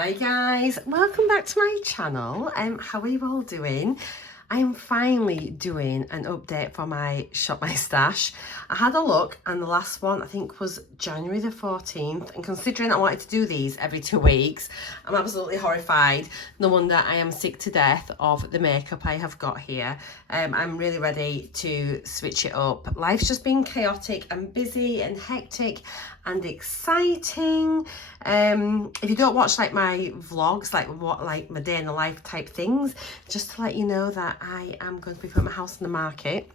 Hi guys, welcome back to my channel. How are you all doing? I am finally doing an update for my Shop My Stash. I had a look and the last one I think was January the 14th, and considering I wanted to do these every 2 weeks, I'm absolutely horrified. No wonder I am sick to death of the makeup I have got here. I'm really ready to switch it up. Life's just been chaotic and busy and hectic and exciting. If you don't watch like my vlogs, like my day in the life type things, just to let you know that I am going to be putting my house on the market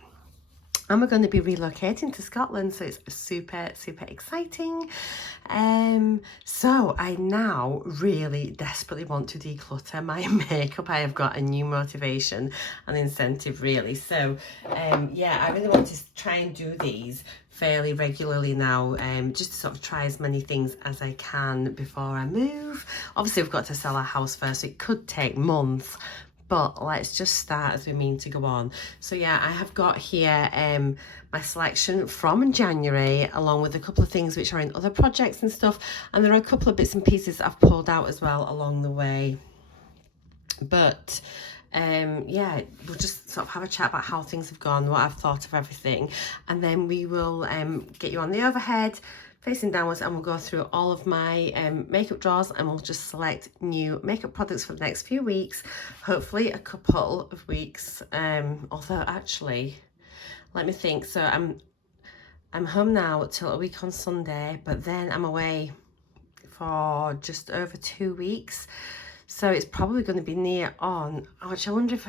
and we're going to be relocating to Scotland, so it's super exciting. So I now really desperately want to declutter my makeup. I have got a new motivation and incentive really. So yeah, I really want to try and do these fairly regularly now, just to sort of try as many things as I can before I move. Obviously we've got to sell our house first, so it could take months, but let's just start as we mean to go on. So yeah, I have got here my selection from January, along with a couple of things which are in other projects and stuff, and there are a couple of bits and pieces I've pulled out as well along the way. But yeah, we'll just sort of have a chat about how things have gone, what I've thought of everything, and then we will get you on the overhead facing downwards, and we'll go through all of my makeup drawers, and we'll just select new makeup products for the next few weeks, hopefully a couple of weeks. Although actually, let me think. So I'm home now till a week on Sunday, but then I'm away for just over 2 weeks, so it's probably going to be near on, which I wonder if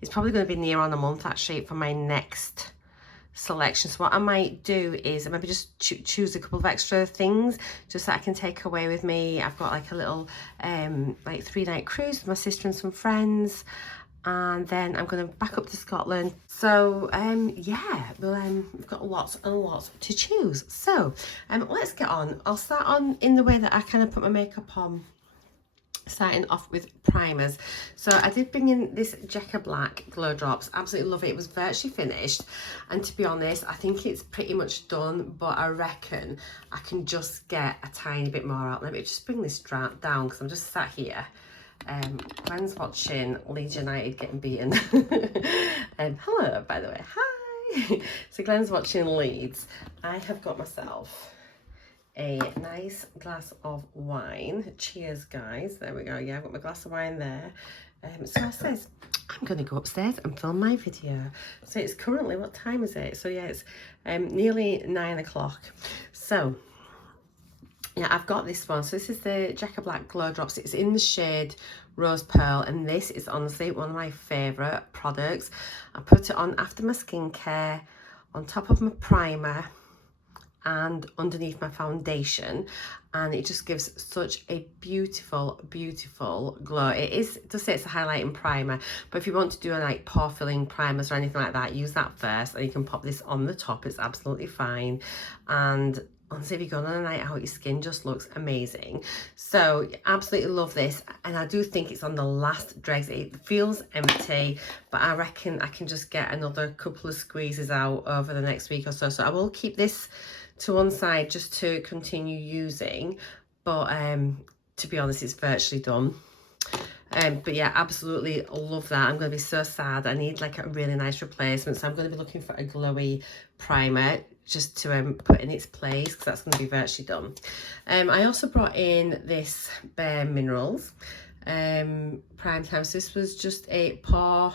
it's probably going to be near on a month actually for my next selection. So what I might do is maybe just choose a couple of extra things just that I can take away with me. I've got like a little like 3-night cruise with my sister and some friends, and then I'm going to back up to Scotland. So yeah, we've got lots and lots to choose. So let's get on. I'll start on in the way that I kind of put my makeup on, starting off with primers. So I did bring in this Jecca Black Glow Drops. Absolutely love it. It was virtually finished, and to be honest, I think it's pretty much done, but I reckon I can just get a tiny bit more out. Let me just bring this down because I'm just sat here. Gwen's watching Leeds United getting beaten. Hello, by the way. Hi. So Glen's watching Leeds. I have got myself a nice glass of wine. Cheers, guys. There we go. Yeah, I've got my glass of wine there. So I says, I'm going to go upstairs and film my video. So it's currently, what time is it? So yeah, it's nearly 9 o'clock. So yeah, I've got this one. So this is the Jecca Black Glow Drops. It's in the shade Rose Pearl, and this is honestly one of my favourite products. I put it on after my skincare, on top of my primer, and underneath my foundation, and it just gives such a beautiful glow. It does say it's a highlighting primer, but if you want to do a like pore filling primers or anything like that, use that first, and you can pop this on the top. It's absolutely fine. And honestly, if you're going on a night out, your skin just looks amazing. So absolutely love this, and I do think it's on the last dregs. It feels empty, but I reckon I can just get another couple of squeezes out over the next week or so. So I will keep this to one side just to continue using, but to be honest, it's virtually done. But yeah, absolutely love that. I'm going to be so sad. I need like a really nice replacement, so I'm going to be looking for a glowy primer just to put in its place, because that's going to be virtually done. I also brought in this Bare Minerals Prime Time. So this was just a pore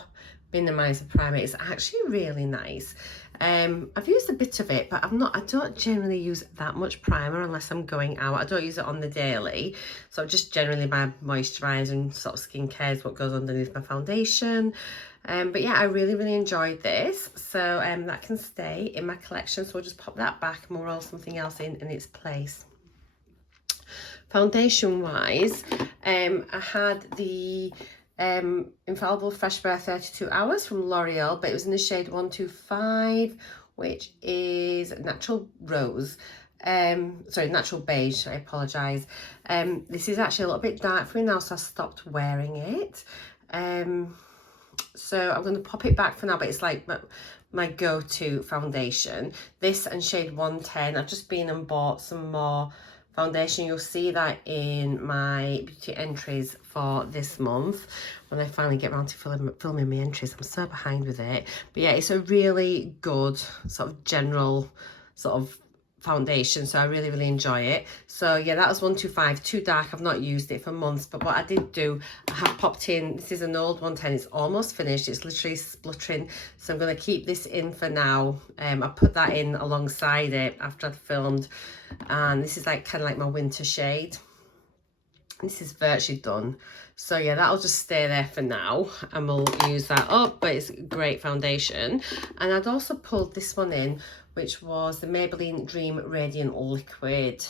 minimizer primer. It's actually really nice. I've used a bit of it, but I don't generally use that much primer unless I'm going out. I don't use it on the daily, so just generally my moisturiser and sort of skincare is what goes underneath my foundation. But yeah, I really enjoyed this, so that can stay in my collection. So we'll just pop that back and we'll roll something else in its place. Foundation wise, I had the Infallible Fresh Breath 32 Hours from L'Oreal, but it was in the shade 125, which is Natural Rose. Sorry, Natural Beige, I apologise. This is actually a little bit dark for me now, so I stopped wearing it. So I'm going to pop it back for now, but it's like my go-to foundation. This and shade 110. I've just been and bought some more foundation. You'll see that in my beauty entries for this month when I finally get around to filming my entries. I'm so behind with it, but yeah, it's a really good sort of general sort of foundation, so I really enjoy it. So yeah, that was 125, too dark. I've not used it for months, but what I did do, I have popped in, this is an old 110, it's almost finished, it's literally spluttering, so I'm going to keep this in for now. I put that in alongside it after I'd filmed, and this is like kind of like my winter shade. This is virtually done, so yeah, that'll just stay there for now and we'll use that up, but it's a great foundation. And I'd also pulled this one in, which was the Maybelline Dream Radiant Liquid.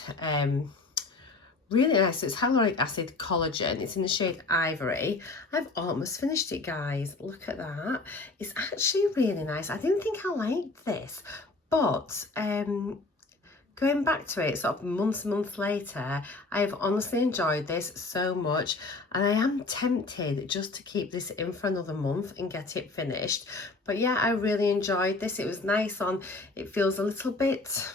Really nice. It's hyaluronic acid collagen. It's in the shade Ivory. I've almost finished it, guys. Look at that. It's actually really nice. I didn't think I liked this, but going back to it sort of months and months later, I have honestly enjoyed this so much, and I am tempted just to keep this in for another month and get it finished. But yeah, I really enjoyed this. It was nice on, it feels a little bit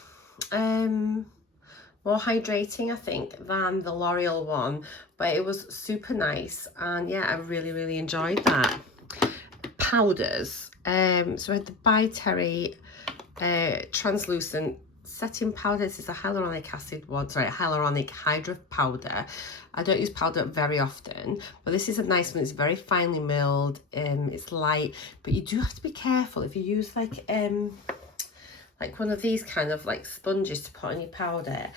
more hydrating, I think, than the L'Oreal one, but it was super nice, and yeah, I really enjoyed that. Powders, so I had the By Terry translucent setting powder. This is a hyaluronic acid one, sorry, hyaluronic hydra powder. I don't use powder very often, but this is a nice one. It's very finely milled, it's light, but you do have to be careful if you use like one of these kind of like sponges to put on your powder.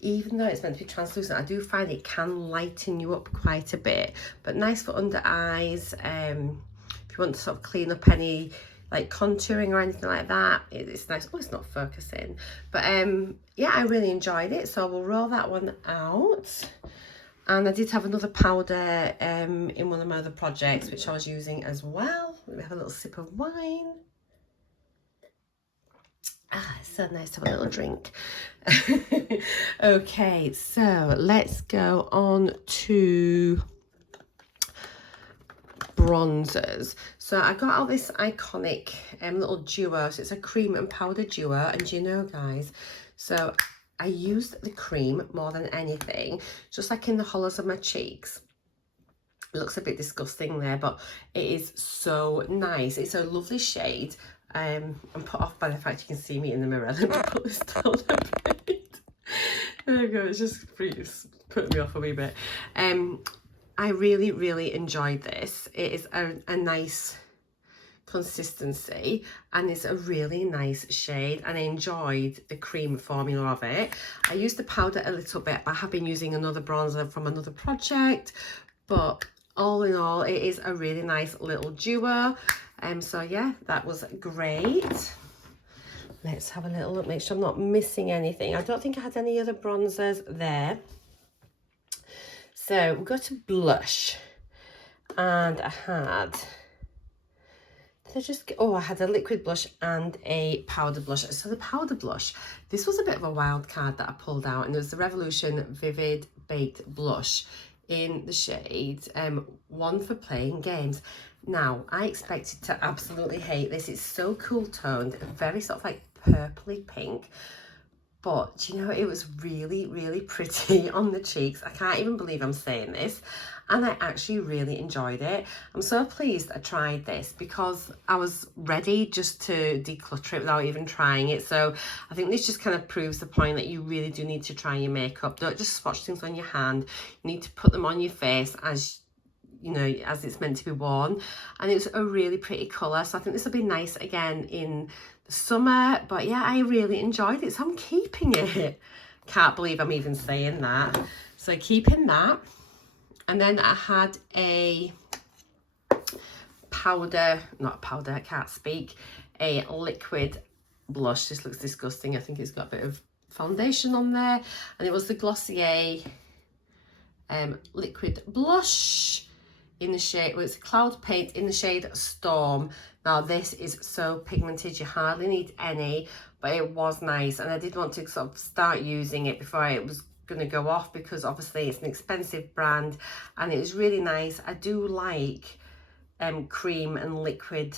Even though it's meant to be translucent, I do find it can lighten you up quite a bit, but nice for under eyes. If you want to sort of clean up any like contouring or anything like that, it's nice. Oh, it's not focusing, but yeah, I really enjoyed it, so we'll roll that one out. And I did have another powder in one of my other projects which I was using as well. Let me have a little sip of wine. Ah, it's so nice to have a little drink. Okay, so let's go on to bronzers. So I got out this iconic little duo. So it's a cream and powder duo, and you know, guys, so I used the cream more than anything, just like in the hollows of my cheeks. It looks a bit disgusting there, but it is so nice. It's a lovely shade. I'm put off by the fact you can see me in the mirror. Let me put this down a bit. There we go. It's just put me off a wee bit. I really enjoyed this. It is a nice consistency, and it's a really nice shade, and I enjoyed the cream formula of it. I used the powder a little bit, but I have been using another bronzer from another project, but all in all, it is a really nice little duo. So yeah, that was great. Let's have a little look, make sure I'm not missing anything. I don't think I had any other bronzers there. So we'll go to blush, and I had, I had a liquid blush and a powder blush. So the powder blush, this was a bit of a wild card that I pulled out, and it was the Revolution Vivid Baked Blush in the shade One for Playing Games. Now, I expected to absolutely hate this. It's so cool toned, very sort of like purpley pink, but you know, it was really pretty on the cheeks. I can't even believe I'm saying this, and I actually really enjoyed it. I'm so pleased I tried this because I was ready just to declutter it without even trying it. So I think this just kind of proves the point that you really do need to try your makeup. Don't just swatch things on your hand. You need to put them on your face as you know, as it's meant to be worn. And it's a really pretty colour, so I think this will be nice again in the summer. But yeah, I really enjoyed it, so I'm keeping it. Can't believe I'm even saying that. So keeping that. And then I had a powder, not powder, I can't speak, a liquid blush. This looks disgusting. I think it's got a bit of foundation on there, and it was the Glossier liquid blush in the shade, well, it's Cloud Paint in the shade Storm. Now this is so pigmented, you hardly need any, but it was nice, and I did want to sort of start using it before it was going to go off, because obviously it's an expensive brand, and it was really nice. I do like cream and liquid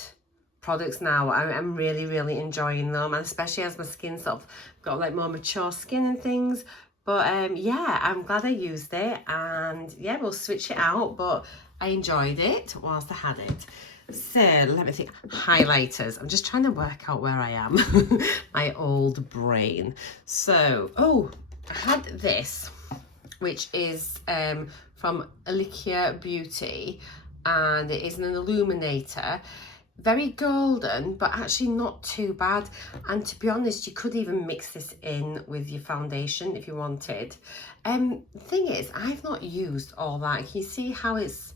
products now. I'm really enjoying them, and especially as my skin sort of got like more mature skin and things. But yeah, I'm glad I used it, and yeah, we'll switch it out, but I enjoyed it whilst I had it. So let me think. Highlighters. I'm just trying to work out where I am. My old brain. So, oh, I had this, which is from ladymawabeauty, and it is an illuminator. Very golden, but actually not too bad. And to be honest, you could even mix this in with your foundation if you wanted. The thing is, I've not used all that. Can you see how it's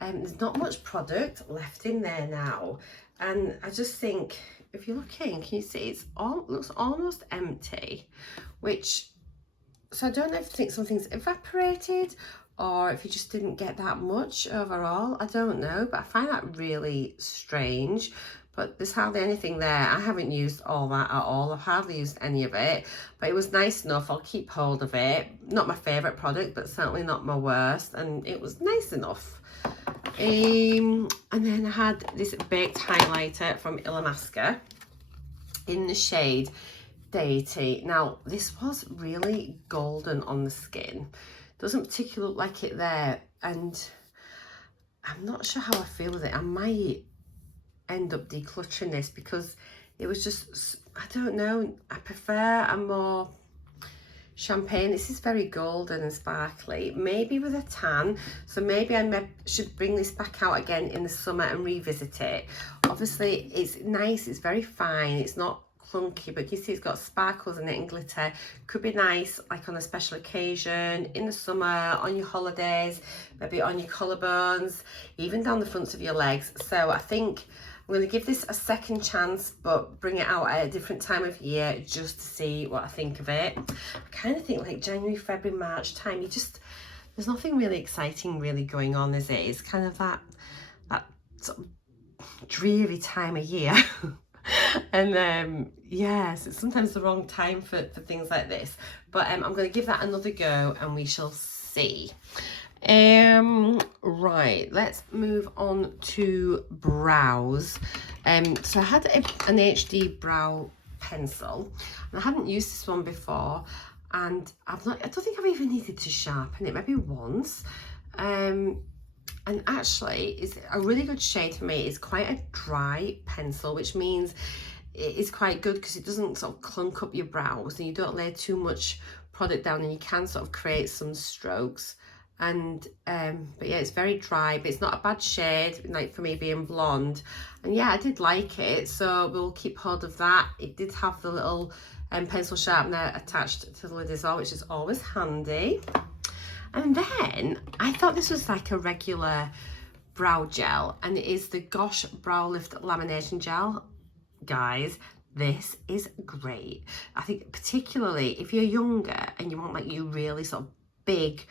there's not much product left in there now, and I just think, if you're looking, can you see looks almost empty, which, so I don't know if you think something's evaporated or if you just didn't get that much overall. I don't know, but I find that really strange. But there's hardly anything there. I haven't used all that at all. I've hardly used any of it, but it was nice enough. I'll keep hold of it. Not my favourite product, but certainly not my worst, and it was nice enough. And then I had this baked highlighter from Illamasqua in the shade Deity. Now, this was really golden on the skin. Doesn't particularly look like it there, and I'm not sure how I feel with it. I might end up decluttering this because it was just, I don't know, I prefer a more champagne. This is very golden and sparkly, maybe with a tan, so maybe I should bring this back out again in the summer and revisit it. Obviously it's nice, it's very fine, it's not clunky, but you see it's got sparkles in it and glitter. Could be nice like on a special occasion, in the summer, on your holidays, maybe on your collarbones, even down the fronts of your legs. So I think I'm going to give this a second chance, but bring it out at a different time of year just to see what I think of it. I kind of think like January, February, March time, there's nothing really exciting really going on, is it? It's kind of that sort of dreary time of year. And yes, it's sometimes the wrong time for things like this. But I'm going to give that another go and we shall see. Right, let's move on to brows. So I had an HD brow pencil, and I hadn't used this one before, and I don't think I've even needed to sharpen it, maybe once. And actually it's a really good shade for me. It's quite a dry pencil, which means it is quite good because it doesn't sort of clunk up your brows, and you don't lay too much product down, and you can sort of create some strokes. And but yeah, it's very dry, but it's not a bad shade, like for me being blonde. And yeah, I did like it, so we'll keep hold of that. It did have the little pencil sharpener attached to the lid as well, which is always handy. And then I thought this was like a regular brow gel, and it is the Gosh Brow Lift Lamination Gel. Guys, this is great. I think particularly if you're younger and you want like you really sort of big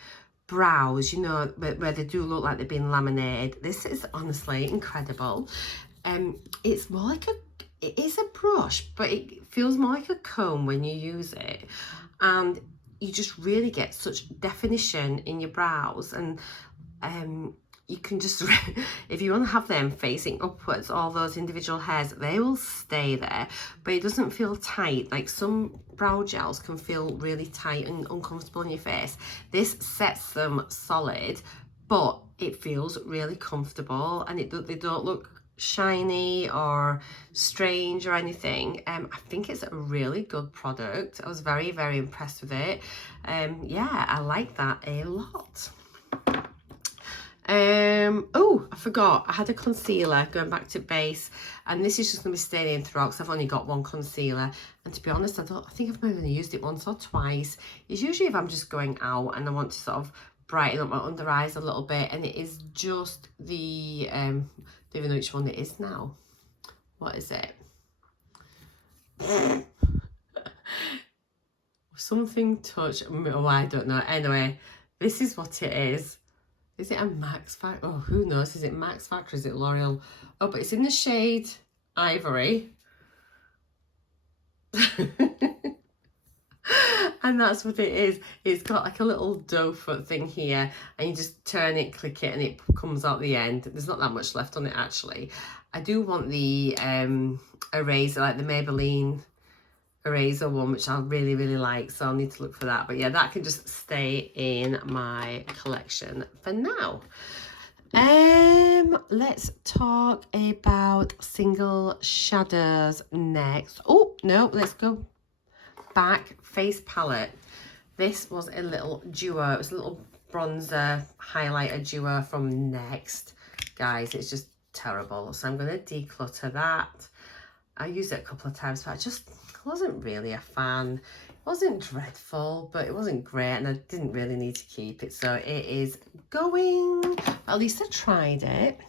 brows, you know, where they do look like they've been laminated. This is honestly incredible. It's more like it is a brush, but it feels more like a comb when you use it, and you just really get such definition in your brows. And you can just, if you want to have them facing upwards, all those individual hairs, they will stay there, but it doesn't feel tight. Like some brow gels can feel really tight and uncomfortable in your face. This sets them solid, but it feels really comfortable, and they don't look shiny or strange or anything. I think it's a really good product. I was very, very impressed with it. Yeah, I like that a lot. Oh, I forgot, I had a concealer, going back to base, and this is just going to be staying in throughout because I've only got one concealer, and to be honest, I think I've maybe used it once or twice. It's usually if I'm just going out and I want to sort of brighten up my under eyes a little bit, and it is just the I don't even know which one it is now. What is it? Something touch, oh, I don't know. Anyway, this is what it is. Is it a Max Factor? Oh, who knows? Is it Max Factor? Is it L'Oreal? Oh, but it's in the shade Ivory. And that's what it is. It's got like a little doe foot thing here, and you just turn it, click it, and it comes out the end. There's not that much left on it, actually. I do want the eraser, like the Maybelline eraser one, which I really, really like. So I'll need to look for that. But yeah, that can just stay in my collection for now. Let's talk about single shadows next. Oh, no, let's go back. Face palette. This was a little duo. It was a little bronzer highlighter duo from Next. Guys, it's just terrible. So I'm going to declutter that. I used it a couple of times, but I just wasn't really a fan. It wasn't dreadful, but it wasn't great, and I didn't really need to keep it. So it is going. At least I tried it.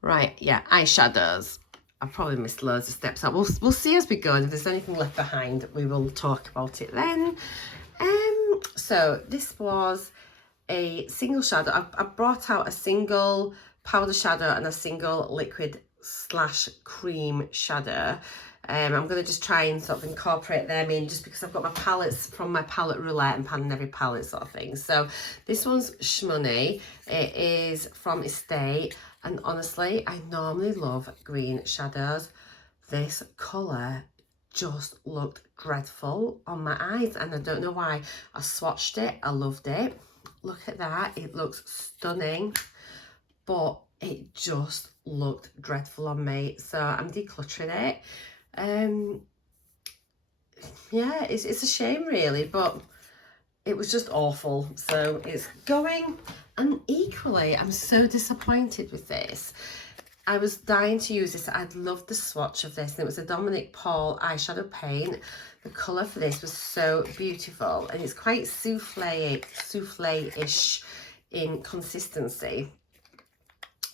Right, yeah, eyeshadows. I've probably missed loads of steps out. We'll see as we go, and if there's anything left behind, we will talk about it then. So this was a single shadow. I brought out a single powder shadow and a single liquid / cream shadow. I'm going to just try and sort of incorporate them in, just because I've got my palettes from my palette roulette and panning every palette sort of thing. So this one's Shmoney. It is from Estate, and honestly, I normally love green shadows. This colour just looked dreadful on my eyes, and I don't know why. I swatched it, I loved it. Look at that, it looks stunning, but it just looked dreadful on me, so I'm decluttering it. Yeah, it's a shame really, but it was just awful, so it's going. And equally, I'm so disappointed with this. I was dying to use this. I'd loved the swatch of this, and it was a Dominic Paul eyeshadow paint. The colour for this was so beautiful, and it's quite souffle-ish in consistency.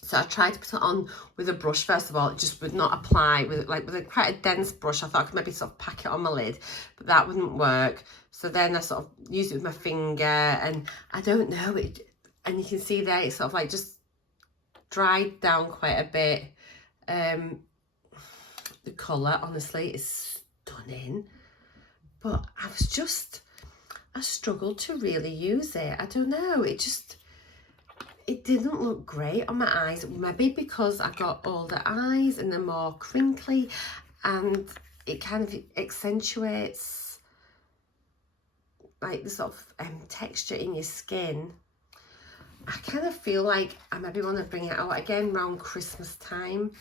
So I tried to put it on with a brush first of all. It just would not apply with quite a dense brush. I thought I could maybe sort of pack it on my lid, but that wouldn't work. So then I sort of used it with my finger, and I don't know it. And you can see there, it's sort of like just dried down quite a bit. The colour, honestly, is stunning, but I struggled to really use it. I don't know, it didn't look great on my eyes. Maybe because I got older eyes and they're more crinkly, and it kind of accentuates like the sort of texture in your skin. I kind of feel like I maybe want to bring it out again around Christmas time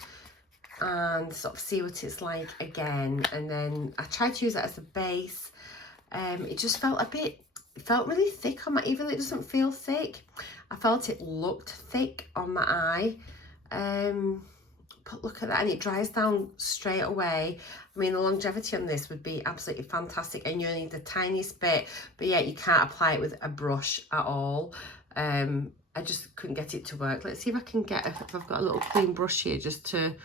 and sort of see what it's like again. And then I tried to use it as a base. It just felt it felt really thick on my, even though it doesn't feel thick, I felt it looked thick on my eye. But look at that, and it dries down straight away. I mean, the longevity on this would be absolutely fantastic, and you only need the tiniest bit, but yeah, you can't apply it with a brush at all. I just couldn't get it to work. Let's see if I can get, if I've got a little clean brush here just to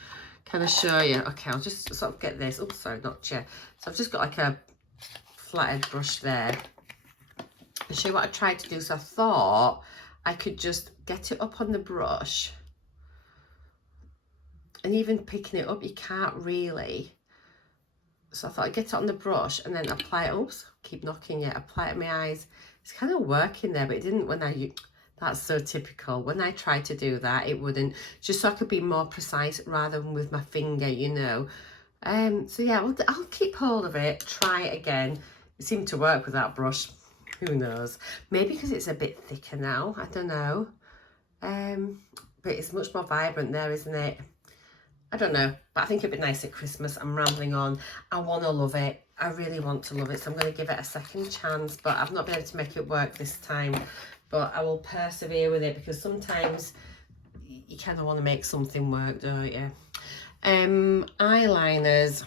kind of show you. Okay, I'll just sort of get this. Oh, sorry, not you. So I've just got like a flathead brush there. I'll show you what I tried to do. So I thought I could just get it up on the brush. And even picking it up, you can't really. So I thought I'd get it on the brush and then apply it. Oops, keep knocking it. Apply it in my eyes. It's kind of working there, but it didn't when that's so typical. When I tried to do that, it wouldn't. Just so I could be more precise rather than with my finger, you know. So yeah, I'll keep hold of it, try it again. It seemed to work with that brush. Who knows? Maybe because it's a bit thicker now. I don't know. But it's much more vibrant there, isn't it? I don't know, but I think it'd be nice at Christmas. I'm rambling on. I want to love it. I really want to love it. So I'm going to give it a second chance, but I've not been able to make it work this time. But I will persevere with it, because sometimes you kind of want to make something work, don't you? Eyeliners.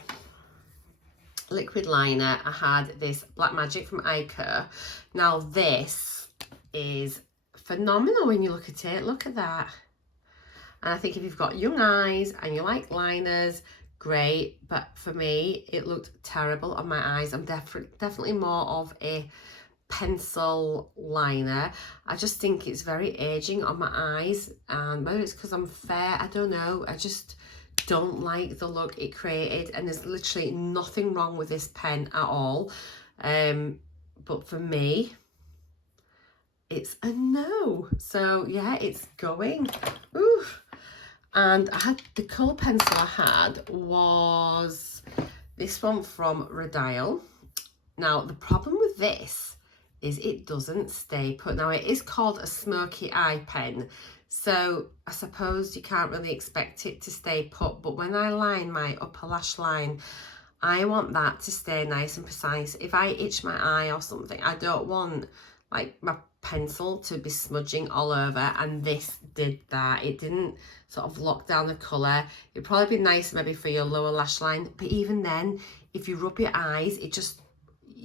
Liquid liner. I had this Black Magic from Ico. Now this is phenomenal when you look at it. Look at that. And I think if you've got young eyes and you like liners, great. But for me, it looked terrible on my eyes. I'm definitely more of a pencil liner. I just think it's very aging on my eyes. And whether it's because I'm fair, I don't know. I just don't like the look it created. And there's literally nothing wrong with this pen at all. But for me, it's a no. So yeah, it's going. Ooh. And I had the colour pencil I had was This one from Rodial. Now, the problem with this is it doesn't stay put. Now, it is called a smoky eye pen, so I suppose you can't really expect it to stay put, but when I line my upper lash line, I want that to stay nice and precise. If I itch my eye or something, I don't want like my pencil to be smudging all over, and this did that. It didn't sort of lock down the colour. It'd probably be nice maybe for your lower lash line, but even then, if you rub your eyes, you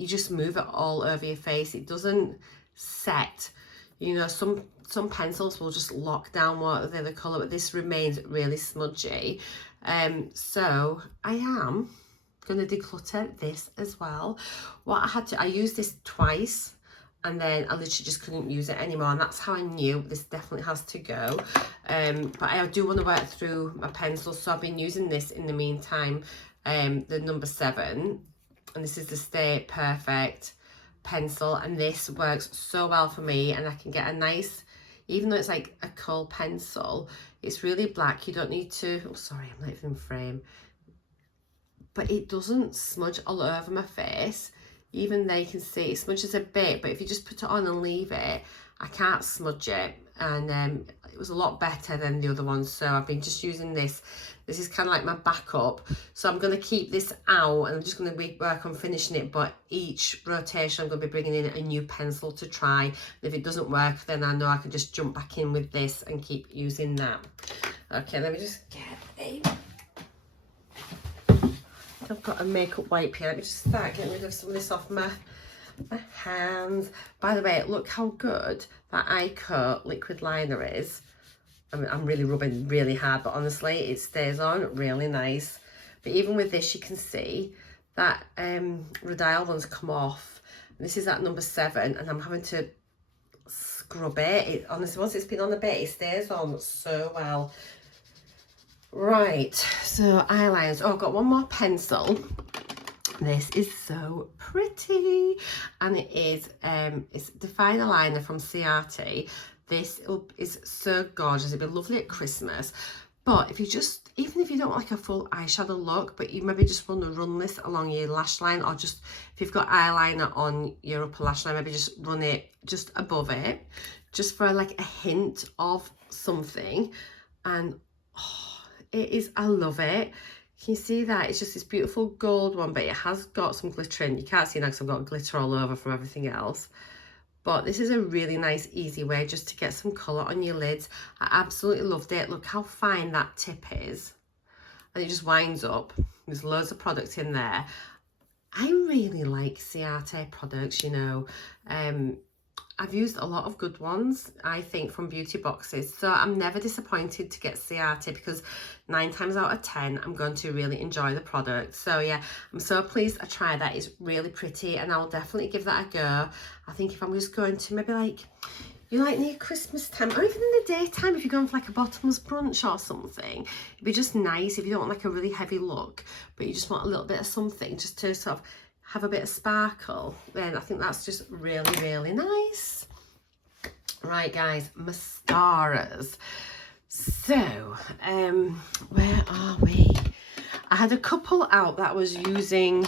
just move it all over your face. It doesn't set. You know, some pencils will just lock down whatever the colour, but this remains really smudgy. So I am going to declutter this as well. I used this twice, and then I literally just couldn't use it anymore, and that's how I knew this definitely has to go. But I do want to work through my pencils, so I've been using this in the meantime, the number 7, and this is the Stay Perfect pencil, and this works so well for me, and I can get a nice, even though it's like a coal pencil, it's really black. You don't need to, oh sorry, I'm not even in frame, but it doesn't smudge all over my face. Even they can see it smudges a bit, but if you just put it on and leave it, I can't smudge it. And it was a lot better than the other ones, so I've been just using this. This is kind of like my backup, so I'm going to keep this out, and I'm just going to work on finishing it, but each rotation I'm going to be bringing in a new pencil to try, and if it doesn't work, then I know I can just jump back in with this and keep using that. Okay, let me just get a... I've got a makeup wipe here. Let me just start getting rid of some of this off my hands. By the way, look how good that eye coat liquid liner is. I mean, I'm really rubbing really hard, but honestly, it stays on really nice. But even with this, you can see that Rodial one's come off. This is at number 7, and I'm having to scrub it. Honestly, once it's been on a bit, it stays on so well. Right, so eyeliners. Oh, I've got one more pencil. This is so pretty, and it is it's Define Liner from CRT. This is so gorgeous. It'd be lovely at Christmas, but if you just, even if you don't like a full eyeshadow look, but you maybe just want to run this along your lash line, or just if you've got eyeliner on your upper lash line, maybe just run it just above it, just for like a hint of something. And oh, it is, I love it. Can you see that? It's just this beautiful gold one, but it has got some glitter in. You can't see now because I've got glitter all over from everything else. But this is a really nice, easy way just to get some colour on your lids. I absolutely loved it. Look how fine that tip is. And it just winds up. There's loads of product in there. I really like CRT products, you know. I've used a lot of good ones, I think, from beauty boxes, so I'm never disappointed to get CRT, because 9 times out of 10 I'm going to really enjoy the product. So yeah, I'm so pleased I tried that. It's really pretty, and I'll definitely give that a go. I think if I'm just going to maybe like, you know, like near Christmas time, or even in the daytime, if you're going for like a bottomless brunch or something, it'd be just nice if you don't want like a really heavy look, but you just want a little bit of something just to sort of have a bit of sparkle, then I think that's just really, really nice. Right, guys, mascaras. So, where are we? I had a couple out that I was using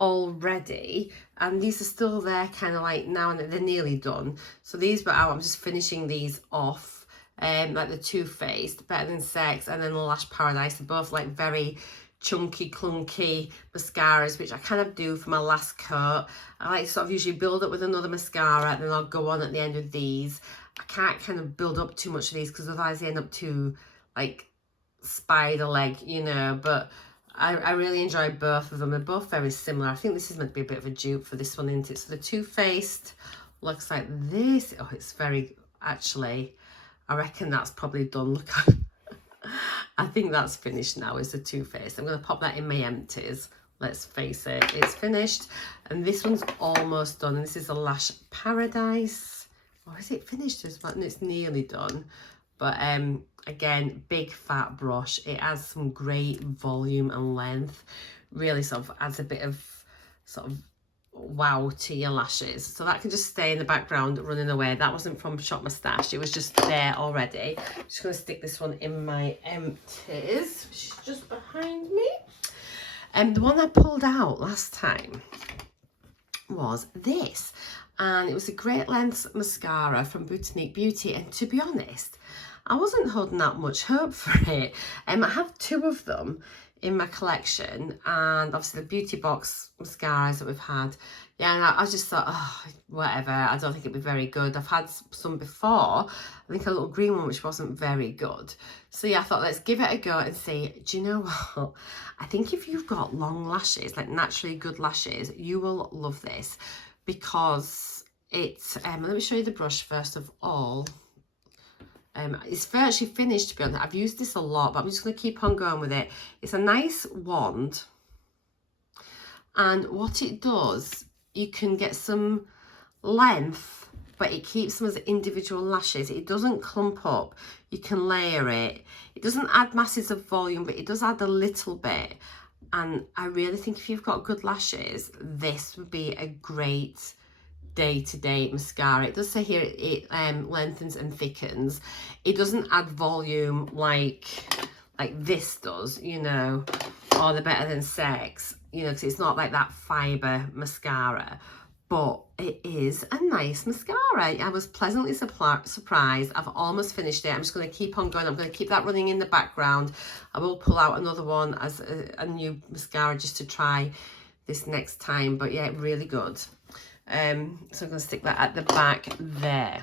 already, and these are still there kind of like now, and they're nearly done. So these were out, I'm just finishing these off, like the Too Faced, Better Than Sex, and then the Lash Paradise. They're both like very chunky, clunky mascaras, which I kind of do for my last coat. I like to sort of usually build up with another mascara, and then I'll go on at the end of these. I can't kind of build up too much of these, because otherwise they end up too like spider leg, you know. But I really enjoy both of them. They're both very similar. I think this is meant to be a bit of a dupe for this one, isn't it? So the Too Faced looks like this. Oh, it's very, actually, I reckon that's probably done. Look, I think that's finished now, is the Too Faced. I'm going to pop that in my empties. Let's face it, it's finished. And this one's almost done. And this is a Lash Paradise. Or is it finished as well? And it's nearly done. But again, big fat brush. It adds some great volume and length. Really sort of adds a bit of sort of wow to your lashes. So that can just stay in the background running away. That wasn't from Shop My Stash, it was just there already. I'm just going to stick this one in my empties, which is just behind me. The one I pulled out last time was this, and it was a Great Lengths mascara from Botanique Beauty, and to be honest, I wasn't holding that much hope for it. I have 2 of them in my collection, and obviously the beauty box mascaras that we've had. Yeah, and I just thought, oh, whatever, I don't think it'd be very good. I've had some before, I think a little green one which wasn't very good. So yeah, I thought let's give it a go and see. Do you know what? I think if you've got long lashes, like naturally good lashes, you will love this, because it's, let me show you the brush first of all. It's virtually finished, to be honest. I've used this a lot, but I'm just going to keep on going with it. It's a nice wand, and what it does, you can get some length, but it keeps them as individual lashes. It doesn't clump up. You can layer it. It doesn't add masses of volume, but it does add a little bit. And I really think if you've got good lashes, this would be a great day-to-day mascara. It does say here it lengthens and thickens. It doesn't add volume like this does, you know, or the Better Than Sex, you know, because it's not like that fiber mascara, but it is a nice mascara. I was pleasantly surprised. I've almost finished it. I'm just going to keep on going. I'm going to keep that running in the background. I will pull out another one as a new mascara just to try this next time, but yeah, really good. So I'm going to stick that at the back there.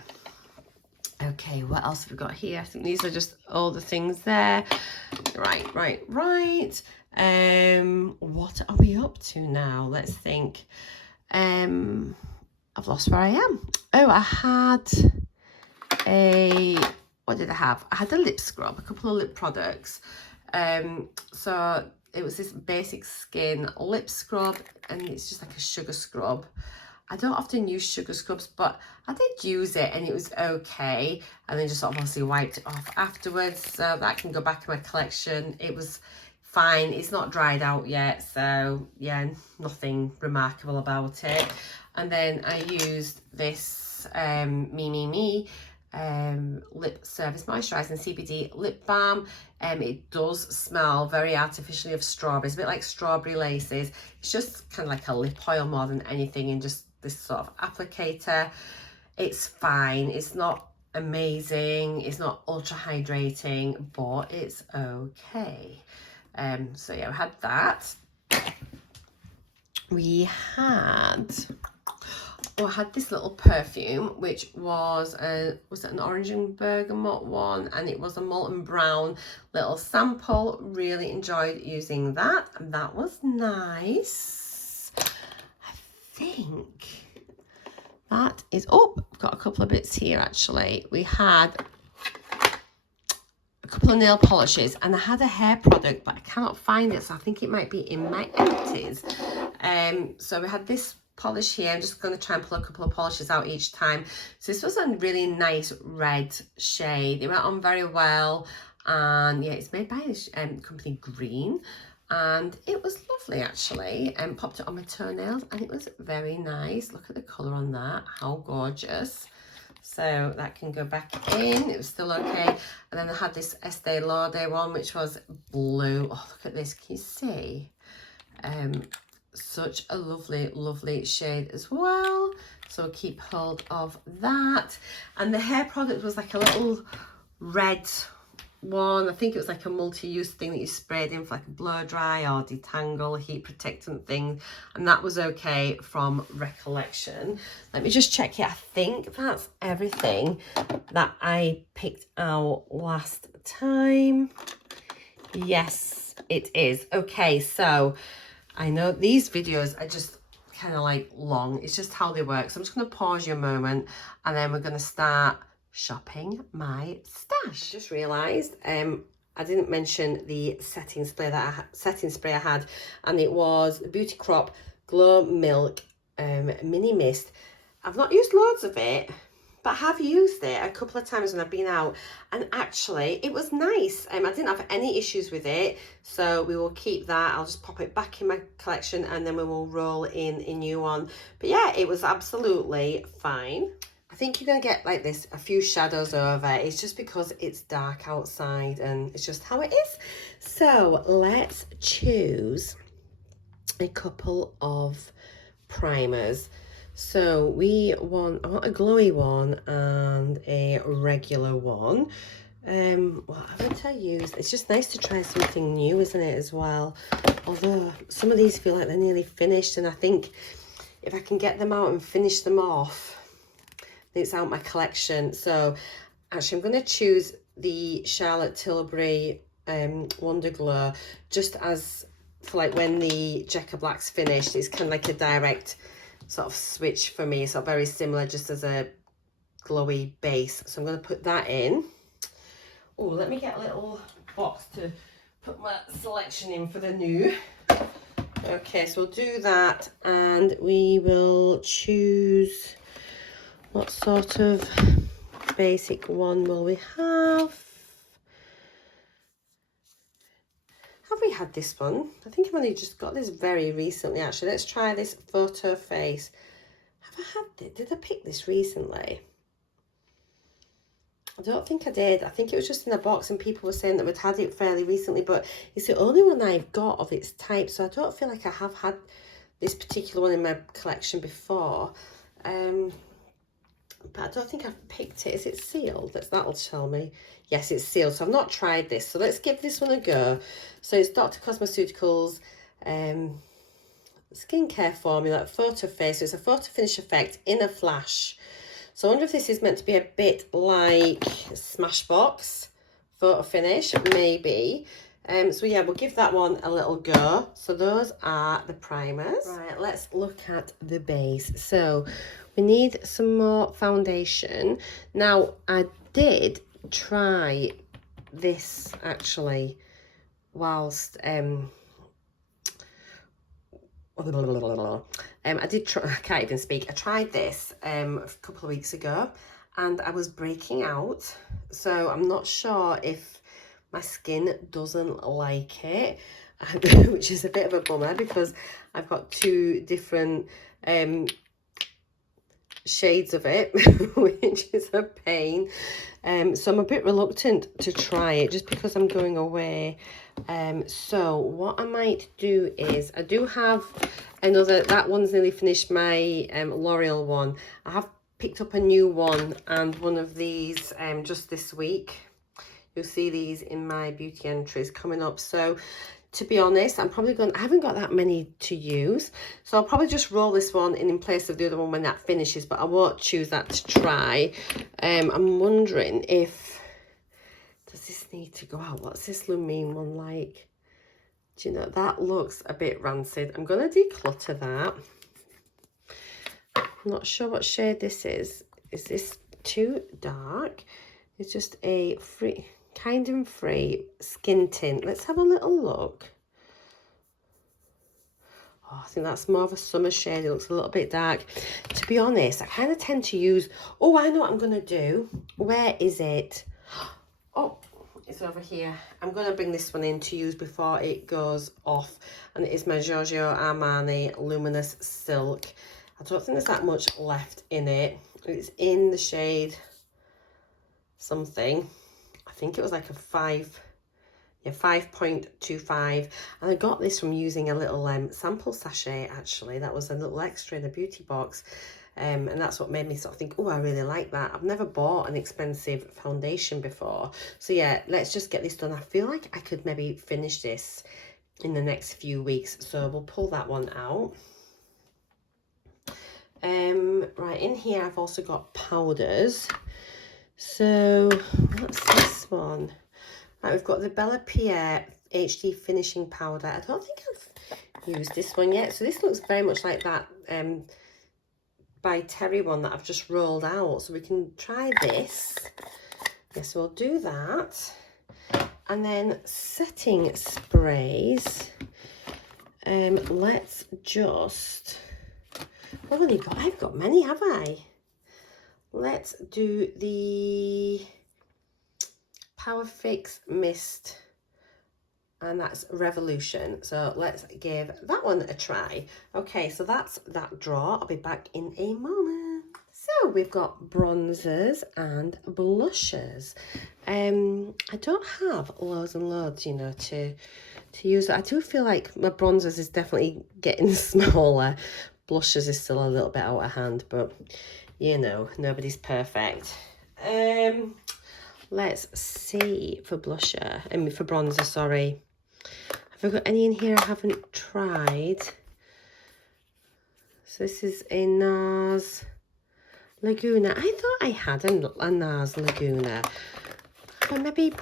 Okay, what else have we got here? I think these are just all the things there. Right. What are we up to now? Let's think. I've lost where I am. Oh, I had what did I have? I had a lip scrub, a couple of lip products. So it was this Basic Skin lip scrub, and it's just like a sugar scrub. I don't often use sugar scrubs, but I did use it and it was okay. And then just obviously wiped it off afterwards. So that can go back in my collection. It was fine. It's not dried out yet. So yeah, nothing remarkable about it. And then I used this Me Lip Service Moisturising CBD Lip Balm. It does smell very artificially of strawberries, a bit like strawberry laces. It's just kind of like a lip oil more than anything, and just this sort of applicator. It's fine. It's not amazing. It's not ultra hydrating, but it's okay. So yeah, we had that. I had this little perfume, which was it an orange and bergamot one, and it was a molten brown little sample. Really enjoyed using that, and that was nice. I think that is, oh, I've got a couple of bits here actually. We had a couple of nail polishes, and I had a hair product, but I cannot find it, so I think it might be in my empties. So we had this polish here. I'm just going to try and pull a couple of polishes out each time. So this was a really nice red shade. It went on very well, and yeah, it's made by this company Green, and it was lovely actually. And popped it on my toenails, and it was very nice. Look at the colour on that, how gorgeous. So that can go back in. It was still okay. And then I had this Estee Lauder one, which was blue. Oh, look at this, can you see? Such a lovely shade as well, so keep hold of that. And the hair product was like a little red one. I think it was like a multi-use thing that you sprayed in for like a blow dry or detangle, heat protectant thing, and that was okay from recollection. Let me just check here. I think that's everything that I picked out last time. Yes, it is. Okay, so I know these videos are just kind of like long. It's just how they work. So I'm just going to pause you a moment, and then we're going to start shopping my stash. I just realised I didn't mention the setting spray I had, and it was the Beauty Crop Glow Milk Mini Mist. I've not used loads of it, but I have used it a couple of times when I've been out, and actually it was nice. I didn't have any issues with it, so we will keep that. I'll just pop it back in my collection, and then we will roll in a new one. But yeah, it was absolutely fine. I think you're going to get like this, a few shadows over. It's just because it's dark outside, and it's just how it is. So let's choose a couple of primers. So I want a glowy one and a regular one. What haven't I used? It's just nice to try something new, isn't it, as well? Although some of these feel like they're nearly finished, and I think if I can get them out and finish them off, it's out my collection. So actually I'm going to choose the Charlotte Tilbury Wonder Glow, just as for like when the Checker Black's finished. It's kind of like a direct sort of switch for me, so very similar, just as a glowy base. So I'm going to put that in. Oh, let me get a little box to put my selection in for the new. Okay, so we'll do that, and we will choose, what sort of basic one will we have? Have we had this one? I think I've only just got this very recently, actually. Let's try this Photo Face. Have I had it? Did I pick this recently? I don't think I did. I think it was just in a box and people were saying that we'd had it fairly recently, but it's the only one I've got of its type, so I don't feel like I have had this particular one in my collection before. But I don't think I've picked it. Is it sealed? That'll tell me. Yes, it's sealed, so I've not tried this. So let's give this one a go. So it's Dr. Cosmeceuticals skincare formula, Photo Face. So it's a photo finish effect in a flash. So I wonder if this is meant to be a bit like Smashbox photo finish, maybe. So yeah, we'll give that one a little go. So those are the primers. Right, let's look at the base. So we need some more foundation. Now, I did try this actually whilst I did try, I can't even speak. I tried this a couple of weeks ago and I was breaking out. So I'm not sure if my skin doesn't like it, which is a bit of a bummer because I've got two different shades of it, which is a pain. So I'm a bit reluctant to try it just because I'm going away. So what I might do is, I do have another, that one's nearly finished, my L'Oreal one. I have picked up a new one, and one of these just this week. You'll see these in my beauty entries coming up. So to be honest, I'm probably going, I haven't got that many to use, so I'll probably just roll this one in place of the other one when that finishes, but I won't choose that to try. I'm wondering if, does this need to go out? What's this Lumine one like? Do you know, that looks a bit rancid. I'm going to declutter that. I'm not sure what shade this is. Is this too dark? It's just a free, kind and free skin tint. Let's have a little look. Oh, I think that's more of a summer shade. It looks a little bit dark. To be honest, I kind of tend to use, oh, I know what I'm going to do. Where is it? Oh, it's over here. I'm going to bring this one in to use before it goes off. And it is my Giorgio Armani Luminous Silk. I don't think there's that much left in it. It's in the shade something. I think it was like a 5.25, and I got this from using a little sample sachet. Actually, that was a little extra in the beauty box, and that's what made me sort of think, oh, I really like that. I've never bought an expensive foundation before, so yeah, let's just get this done. I feel like I could maybe finish this in the next few weeks, so we'll pull that one out. Right, in here I've also got powders. So what's this one? Right, we've got the Bella Pierre HD Finishing Powder. I don't think I've used this one yet. So this looks very much like that by Terry one that I've just rolled out. So we can try this. Yes, we'll do that. And then setting sprays. Let's just, I've got many, have I? Let's do the Power Fix Mist, and that's Revolution. So let's give that one a try. Okay, so that's that drawer. I'll be back in a moment. So we've got bronzers and blushes. I don't have loads and loads, you know, to use. I do feel like my bronzers is definitely getting smaller. Blushes is still a little bit out of hand, but you know, nobody's perfect. Let's see for blusher, for bronzer, sorry. Have I got any in here I haven't tried? So this is a NARS Laguna. I thought I had a NARS Laguna. I maybe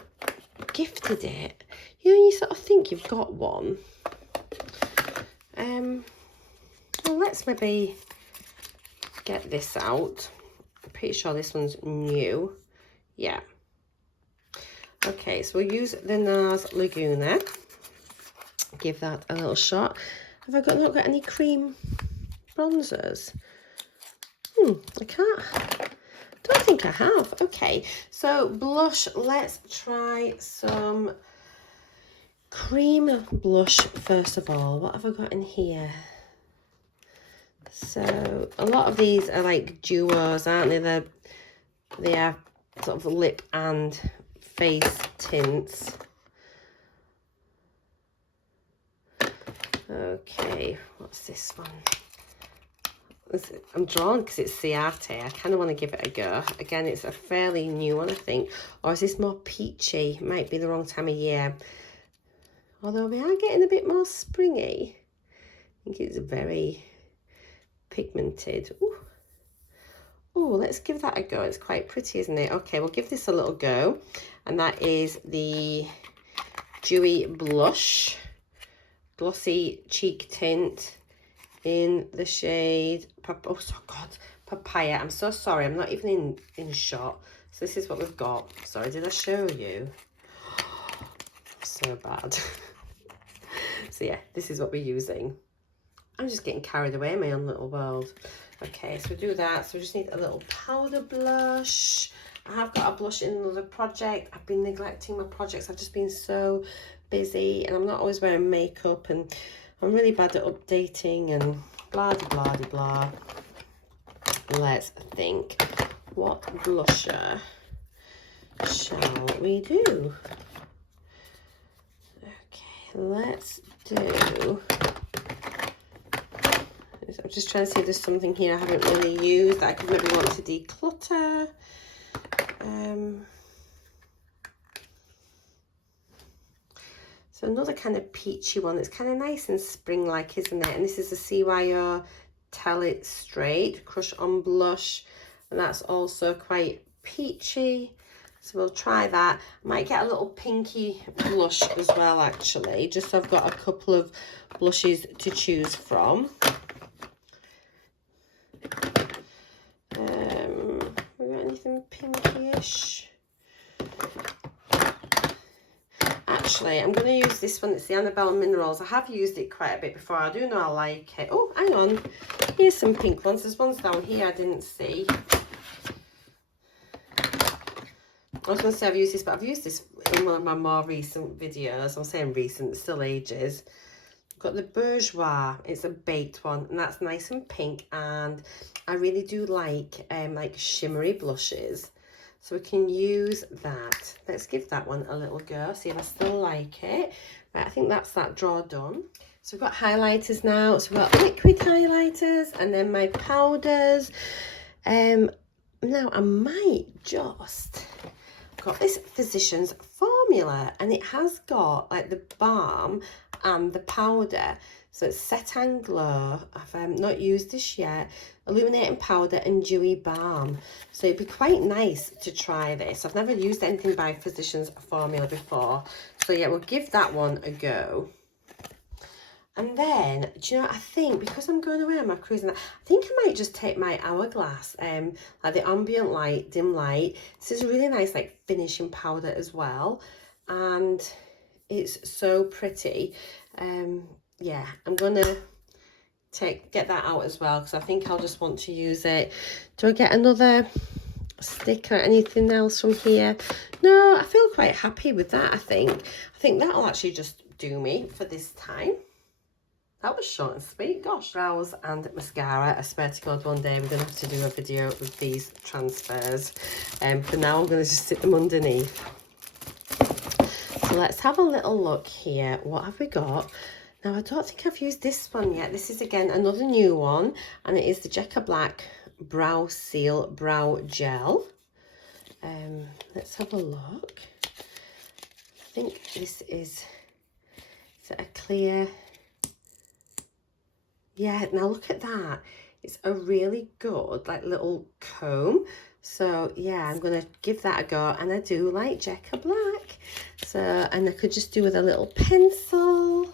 gifted it. You know, you sort of think you've got one. Well, let's maybe get this out. I'm pretty sure this one's new. Yeah. Okay, so we'll use the NARS Laguna. Give that a little shot. Have I not got any cream bronzers? I don't think I have. Okay, so blush, let's try some cream blush first of all. What have I got in here? So a lot of these are like duos, aren't they? They are sort of lip and face tints. Okay, what's this one? I'm drawn because it's Ciate. I kind of want to give it a go. Again, it's a fairly new one, I think. Or is this more peachy? Might be the wrong time of year. Although we are getting a bit more springy. I think it's very pigmented. Ooh. Oh, let's give that a go. It's quite pretty, isn't it? Okay, we'll give this a little go. And that is the Dewy Blush Glossy Cheek Tint in the shade, oh God, Papaya. I'm so sorry, I'm not even in shot. So this is what we've got. Sorry, did I show you? So bad. So yeah, this is what we're using. I'm just getting carried away in my own little world. Okay, so we do that. So we just need a little powder blush. I have got a blush in another project. I've been neglecting my projects. I've just been so busy and I'm not always wearing makeup and I'm really bad at updating and blah, blah, blah, blah. Let's think. What blusher shall we do? Okay, let's do... I'm just trying to see if there's something here I haven't really used that I could maybe want to declutter. So another kind of peachy one that's kind of nice and spring-like, isn't it? And this is the CYO Tell It Straight Crush on Blush. And that's also quite peachy. So we'll try that. I might get a little pinky blush as well, actually. Just so I've got a couple of blushes to choose from. We got anything pinky-ish? Actually, I'm going to use this one. It's the Annabelle Minerals. I have used it quite a bit before. I do know I like it. Oh, hang on. Here's some pink ones. There's ones down here I didn't see. I was going to say I've used this, but I've used this in one of my more recent videos. I'm saying recent, still ages. I've got the Bourjois. It's a baked one, and that's nice and pink. And I really do like shimmery blushes. So we can use that. Let's give that one a little go, see if I still like it. Right, I think that's that draw done. So we've got highlighters now. So we've got liquid highlighters and then my powders. Now I might just... got this Physicians Formula and it has got like the balm and the powder. So it's Set and Glow. I've not used this yet. Illuminating powder and dewy balm. So it'd be quite nice to try this. I've never used anything by Physicians Formula before. So yeah, we'll give that one a go. And then, do you know, I think because I'm going away on my cruise, I think I might just take my Hourglass, like the ambient light, dim light. This is a really nice like finishing powder as well. And it's so pretty. Yeah, I'm gonna get that out as well because I think I'll just want to use it. Do I get another stick or anything else from here? No, I feel quite happy with that. I think that'll actually just do me for this time. That was short and sweet, gosh. Brows and mascara. I swear to God, one day we're going to have to do a video with these transfers. For now, I'm going to just sit them underneath. So let's have a little look here. What have we got? Now, I don't think I've used this one yet. This is, again, another new one. And it is the Jekka Black Brow Seal Brow Gel. Let's have a look. I think this is a clear... Yeah, now look at that. It's a really good, like, little comb. So, yeah, I'm going to give that a go. And I do like Jekka Black. So, and I could just do with a little pencil.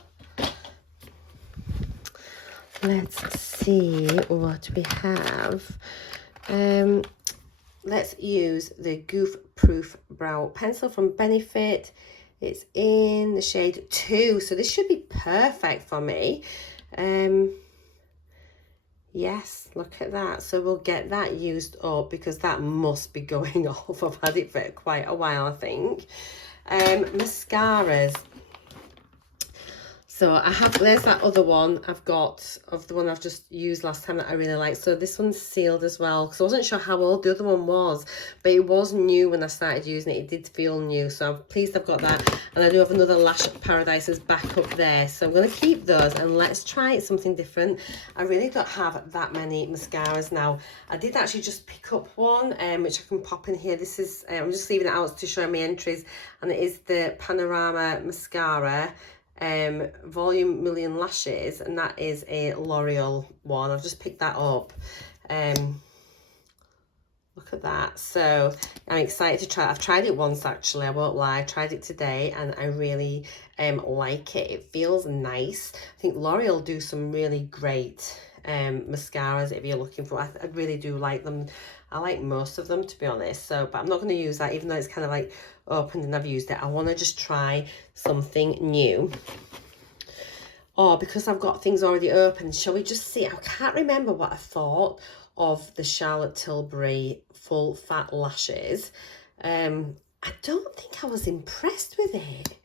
Let's see what we have. Let's use the Goof Proof Brow Pencil from Benefit. It's in the shade 2. So this should be perfect for me. Yes, look at that. So we'll get that used up because that must be going off. I've had it for quite a while, I think. Mascaras. So I have, there's that other one I've got of the one I've just used last time that I really like. So this one's sealed as well because I wasn't sure how old the other one was, but it was new when I started using it. It did feel new, so I'm pleased I've got that. And I do have another Lash Paradises back up there, so I'm going to keep those and let's try something different. I really don't have that many mascaras now. I did actually just pick up one which I can pop in here. This is I'm just leaving it out to show my entries, and it is the Panorama Mascara Volume Million Lashes, and that is a L'Oreal one. I've just picked that up. Look at that. So I'm excited to try it. I've tried it once actually, I won't lie. I tried it today and I really like it. It feels nice. I think L'Oreal do some really great mascaras if you're looking for. I really do like them. I like most of them, to be honest. So, but I'm not going to use that, even though it's kind of like opened and I've used it. I want to just try something new. Or because I've got things already open, shall we just see? I can't remember what I thought of the Charlotte Tilbury Full Fat Lashes. I don't think I was impressed with it.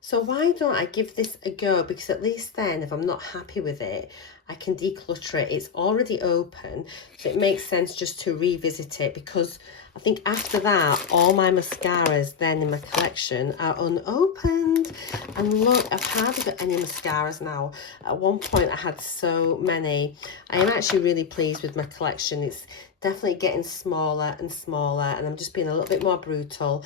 So why don't I give this a go? Because at least then, if I'm not happy with it, I can declutter it. It's already open, so it makes sense just to revisit it, because I think after that, all my mascaras then in my collection are unopened. And look, I've hardly got any mascaras now. At one point, I had so many. I am actually really pleased with my collection. It's definitely getting smaller and smaller, and I'm just being a little bit more brutal.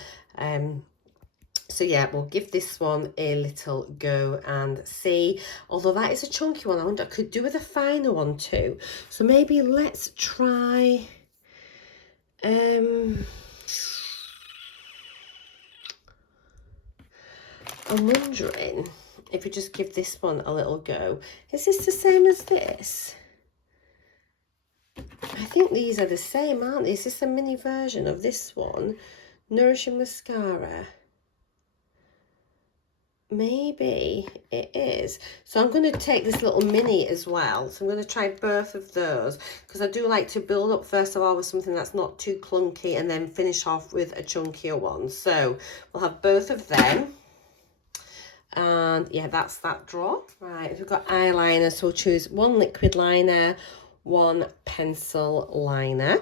So yeah, we'll give this one a little go and see. Although that is a chunky one, I wonder I could do with a finer one too. So maybe let's try I'm wondering if we just give this one a little go. Is this the same as this? I think these are the same, aren't they? Is this a mini version of this one? Nourishing Mascara. Maybe it is. So I'm going to take this little mini as well. So I'm going to try both of those, because I do like to build up first of all with something that's not too clunky and then finish off with a chunkier one. So we'll have both of them. And yeah, that's that draw. Right, we've got eyeliner. So we'll choose one liquid liner, one pencil liner.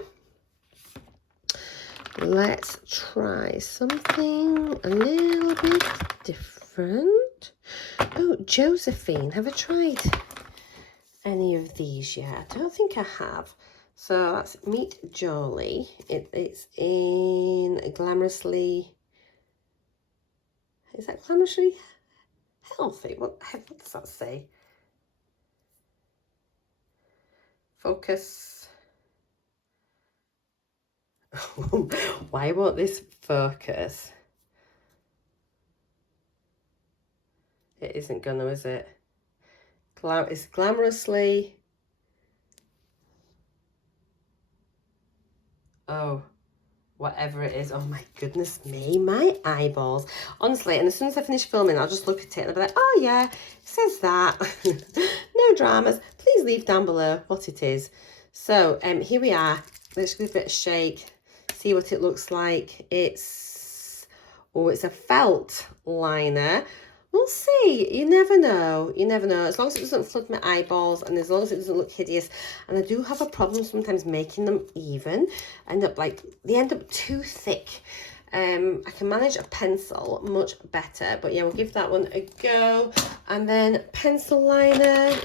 Let's try something a little bit different. Oh, Josephine. Have I tried any of these yet? I don't think I have. So that's Meet Jolie. It's in Glamorously. Is that Glamorously Healthy? What does that say? Focus. Why won't this focus? It isn't gonna, is it? It's Glamorously. Oh, whatever it is. Oh my goodness me, my eyeballs. Honestly, and as soon as I finish filming, I'll just look at it and I'll be like, oh yeah, it says that. No dramas. Please leave down below what it is. So here we are. Let's give it a shake. See what it looks like. It's a felt liner We'll see. You never know. You never know. As long as it doesn't flood my eyeballs and as long as it doesn't look hideous. And I do have a problem sometimes making them even. They end up too thick. I can manage a pencil much better. But yeah, we'll give that one a go. And then pencil liner.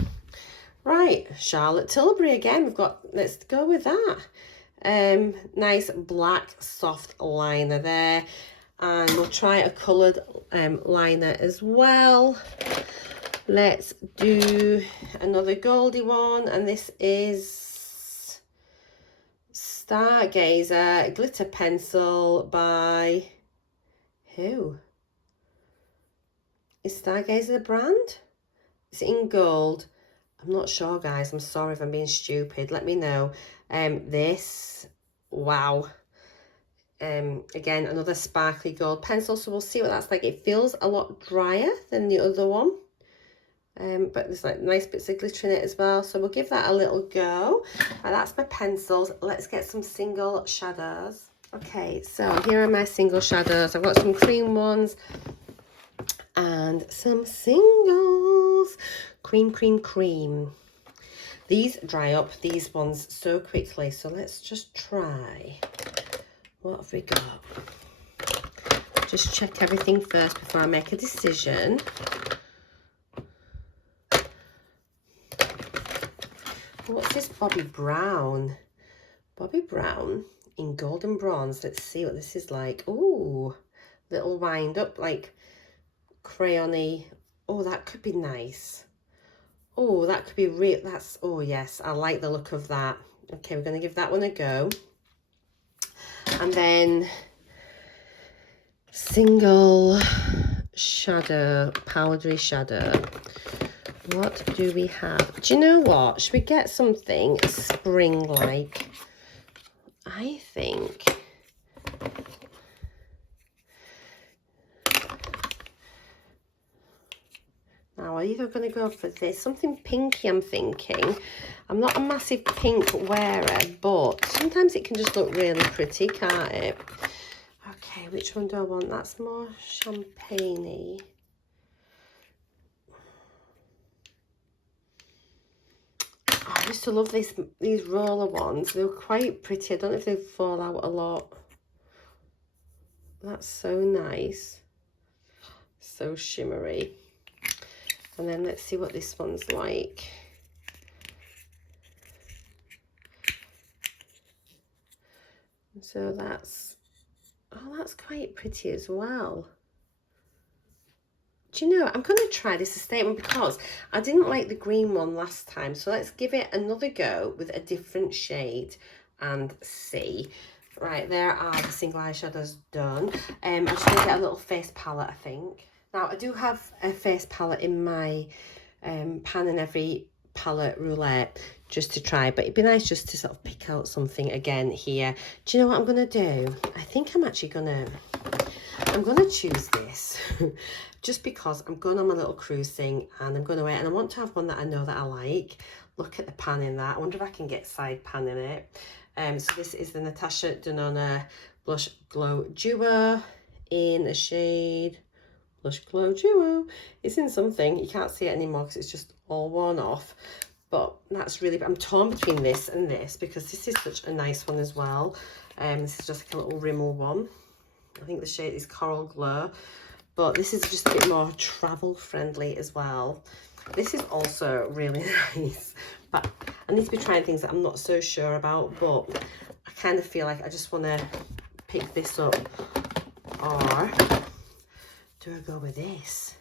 Right, Charlotte Tilbury again. Let's go with that. Nice black soft liner there. And we'll try a coloured liner as well. Let's do another goldy one, and this is Stargazer glitter pencil by who? Is Stargazer the brand? It's in gold. I'm not sure, guys. I'm sorry if I'm being stupid. Let me know. Wow. Again, another sparkly gold pencil, so we'll see what that's like. It feels a lot drier than the other one, but there's like nice bits of glitter in it as well, so we'll give that a little go. And that's my pencils. Let's get some single shadows. Okay, so here are my single shadows. I've got some cream ones and some singles. Cream. These dry up, these ones, so quickly, so let's just try. What have we got? Just check everything first before I make a decision. What's this Bobbi Brown? Bobbi Brown in golden bronze. Let's see what this is like. Ooh, little wind up, like crayony. Oh, that could be nice. Oh, that could be real. Oh yes, I like the look of that. Okay, we're going to give that one a go. And then single shadow, powdery shadow. What do we have? Do you know what? Should we get something spring-like? I think. Now, I'm either going to go for this, something pinky, I'm thinking. I'm not a massive pink wearer, but sometimes it can just look really pretty, can't it? Okay, which one do I want? That's more champagne-y. Oh, I used to love these roller ones. They were quite pretty. I don't know if they fall out a lot. That's so nice. So shimmery. And then let's see what this one's like. So that's quite pretty as well. Do you know, I'm going to try this statement because I didn't like the green one last time. So let's give it another go with a different shade and see. Right, there are the single eyeshadows done. I'm just going to get a little face palette, I think. Now, I do have a face palette in my pan and every palette roulette just to try, but it'd be nice just to sort of pick out something again here. Do you know what I'm going to do? I think I'm actually going to choose this just because I'm going on my little cruising and I'm going away and I want to have one that I know that I like. Look at the pan in that. I wonder if I can get side pan in it. So this is the Natasha Denona Blush Glow Duo in the shade Blush Glow Duo. It's in something. You can't see it anymore because it's just all worn off. But that's really, I'm torn between this and this because this is such a nice one as well. This is just like a little Rimmel one. I think the shade is Coral Glow. But this is just a bit more travel friendly as well. This is also really nice. But I need to be trying things that I'm not so sure about. But I kind of feel like I just want to pick this up. Or do I go with this?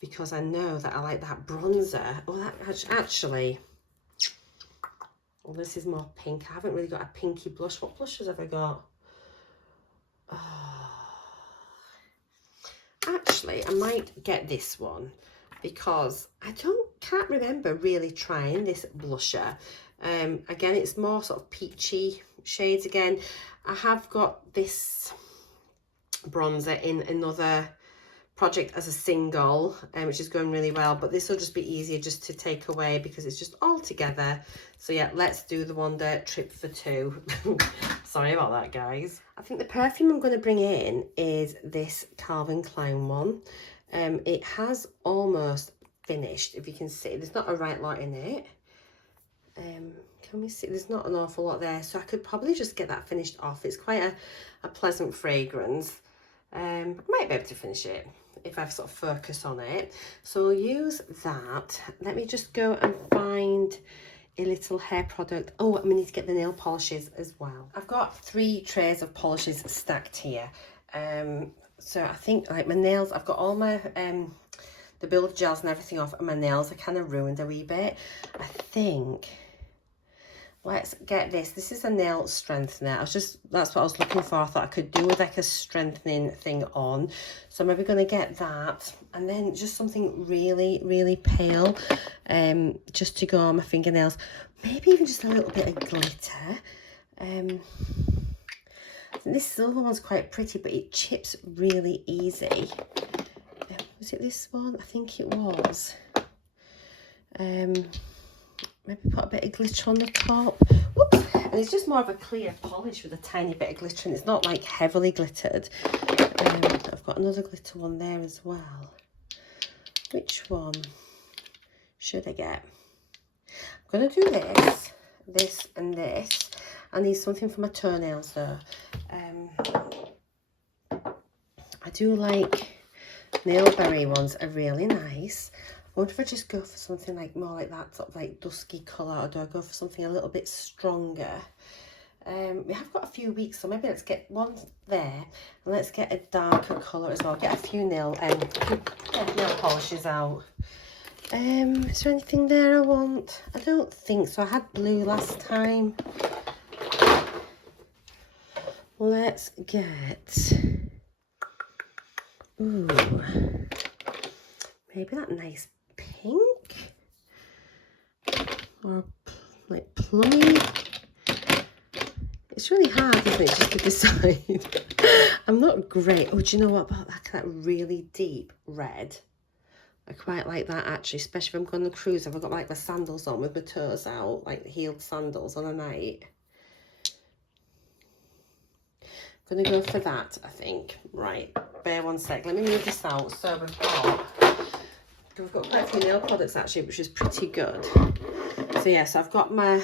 Because I know that I like that bronzer. Oh, that actually. Oh, this is more pink. I haven't really got a pinky blush. What blushes have I got? Oh. Actually, I might get this one because I can't remember really trying this blusher. Again, it's more sort of peachy shades again. I have got this bronzer in another project as a single, which is going really well, but this will just be easier just to take away because it's just all together. So yeah, let's do the Wonder Trip for Two. Sorry about that, guys. I think the perfume I'm going to bring in is this Calvin Klein one. It has almost finished, if you can see. There's not a right lot in it. Can we see? There's not an awful lot there, so I could probably just get that finished off. It's quite a pleasant fragrance. I might be able to finish it if I sort of focus on it. So we'll use that. Let me just go and find a little hair product. Oh, I need to get the nail polishes as well. I've got 3 trays of polishes stacked here. So I think like my nails, I've got all my the build of gels and everything off, and my nails are kind of ruined a wee bit. I think let's get this. This is a nail strengthener. That's what I was looking for. I thought I could do with like a strengthening thing on. So I'm maybe going to get that. And then just something really, really pale, just to go on my fingernails. Maybe even just a little bit of glitter. This other one's quite pretty, but it chips really easy. Was it this one? I think it was. Maybe put a bit of glitter on the top. Whoops. And it's just more of a clear polish with a tiny bit of glitter, and it's not like heavily glittered. I've got another glitter one there as well. Which one should I get? I'm going to do this, this and this. I need something for my toenails though. I do like Nailberry ones, are really nice. I wonder if I just go for something like more like that sort of like dusky colour, or do I go for something a little bit stronger? We have got a few weeks, so maybe let's get one there, and let's get a darker colour as well. Get a few nail polishes out. Is there anything there I want? I don't think so. I had blue last time. Let's get, ooh, maybe that nice pink, or like plummy. It's really hard, isn't it, just to decide. I'm not great. Oh, do you know what about that really deep red? I quite like that actually, especially if I'm going on a cruise. I've got like my sandals on with my toes out, like heeled sandals on a night. I'm gonna go for that, I think. Right, bear one sec. Let me move this out. So we've got quite a few nail products actually, which is pretty good. So yeah, so I've got my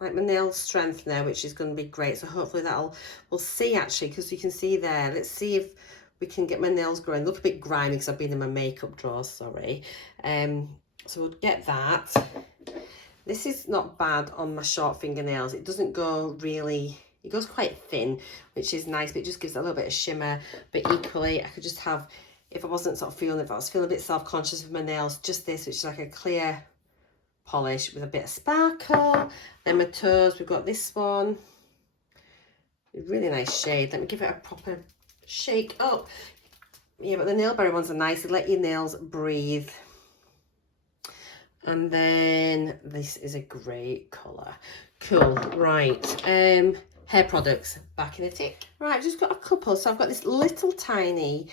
nail strengthener, which is going to be great. So hopefully we'll see actually, because you can see there. Let's see if we can get my nails growing. Look a bit grimy because I've been in my makeup drawers, sorry. So we'll get that. This is not bad on my short fingernails. It doesn't go really, it goes quite thin, which is nice, but it just gives it a little bit of shimmer. But equally, I could just have, if I wasn't sort of feeling, if I was feeling a bit self-conscious with my nails, just this, which is like a clear polish with a bit of sparkle. Then my toes, we've got this one. A really nice shade. Let me give it a proper shake up. Yeah, but the Nailberry ones are nice. They let your nails breathe. And then this is a great colour. Cool, right. Hair products, back in a tick. Right, I've just got a couple. So I've got this little tiny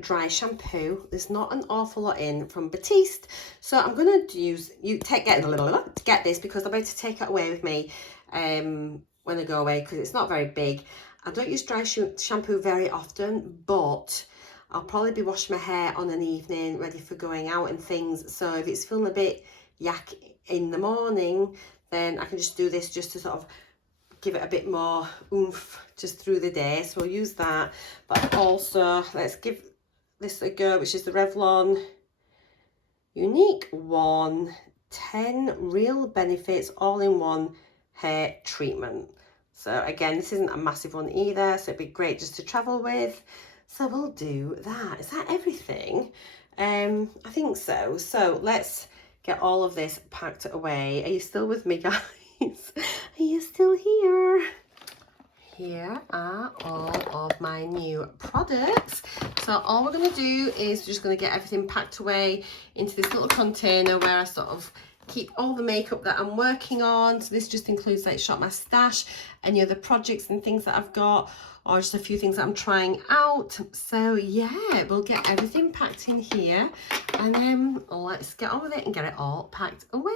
dry shampoo. There's not an awful lot in, from Batiste. So I'm going to use, get this because I'm about to take it away with me when I go away, because it's not very big. I don't use dry shampoo very often, but I'll probably be washing my hair on an evening, ready for going out and things. So if it's feeling a bit yak in the morning, then I can just do this just to sort of give it a bit more oomph just through the day. So we'll use that. But also, let's give this a go, which is the Revlon Unique 10 Real Benefits All-in-One Hair Treatment. So again, this isn't a massive one either, so it'd be great just to travel with. So we'll do that. Is that everything? I think so. So let's get all of this packed away. Are you still with me, guys? Are you still here? Here are all of my new products. So all we're going to do is we're just going to get everything packed away into this little container where I sort of keep all the makeup that I'm working on. So this just includes like Shop My Stash, any other projects and things that I've got, or just a few things that I'm trying out. So yeah, we'll get everything packed in here, and then let's get on with it and get it all packed away.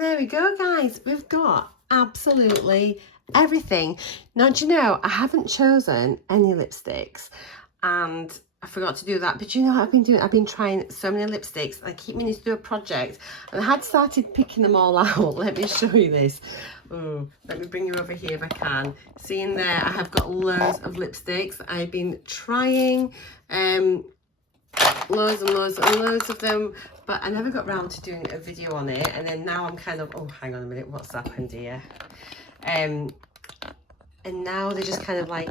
there we go, guys. We've got absolutely everything. Now, do you know, I haven't chosen any lipsticks, and I forgot to do that. But you know what I've been doing? I've been trying so many lipsticks. I keep meaning to do a project, and I had started picking them all out. Let me show you this. Oh, let me bring you over here if I can. See in there, I have got loads of lipsticks. I've been trying loads and loads and loads of them, but I never got round to doing a video on it. And then now I'm kind of, oh, hang on a minute, what's happened here? And now they're just kind of like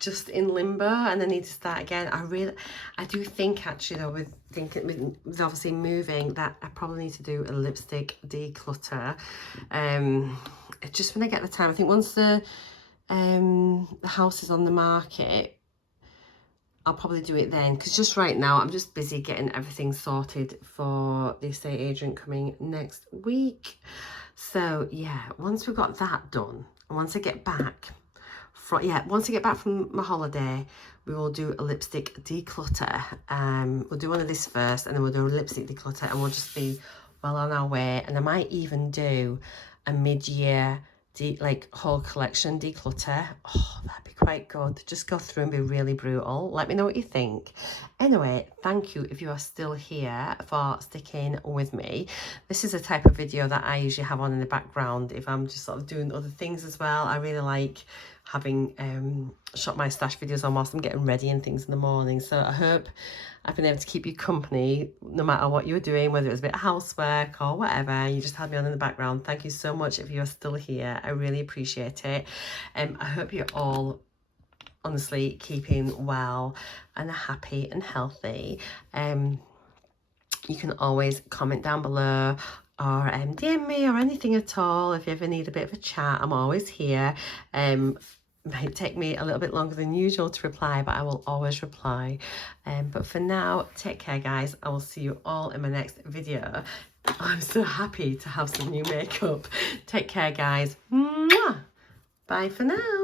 just in limbo, and I need to start again. I do think actually though, with obviously moving, that I probably need to do a lipstick declutter. Just when I get the time. I think once the house is on the market, I'll probably do it then, because just right now I'm just busy getting everything sorted for the estate agent coming next week. So yeah, once we've got that done, and once I get back from my holiday, we will do a lipstick declutter. We'll do one of this first, and then we'll do a lipstick declutter, and we'll just be well on our way. And I might even do a mid-year like whole collection declutter. Oh, that'd be quite good. Just go through and be really brutal. Let me know what you think. Anyway, thank you if you are still here for sticking with me. This is a type of video that I usually have on in the background if I'm just sort of doing other things as well. I really like having shot my stash videos on whilst I'm getting ready and things in the morning. So I hope I've been able to keep you company no matter what you were doing, whether it was a bit of housework or whatever. You just had me on in the background. Thank you so much if you're still here. I really appreciate it. I hope you're all honestly keeping well and happy and healthy. You can always comment down below or DM me or anything at all if you ever need a bit of a chat. I'm always here. Might take me a little bit longer than usual to reply, but I will always reply. But for now, take care, guys. I will see you all in my next video. I'm so happy to have some new makeup. Take care, guys. Mwah! Bye for now.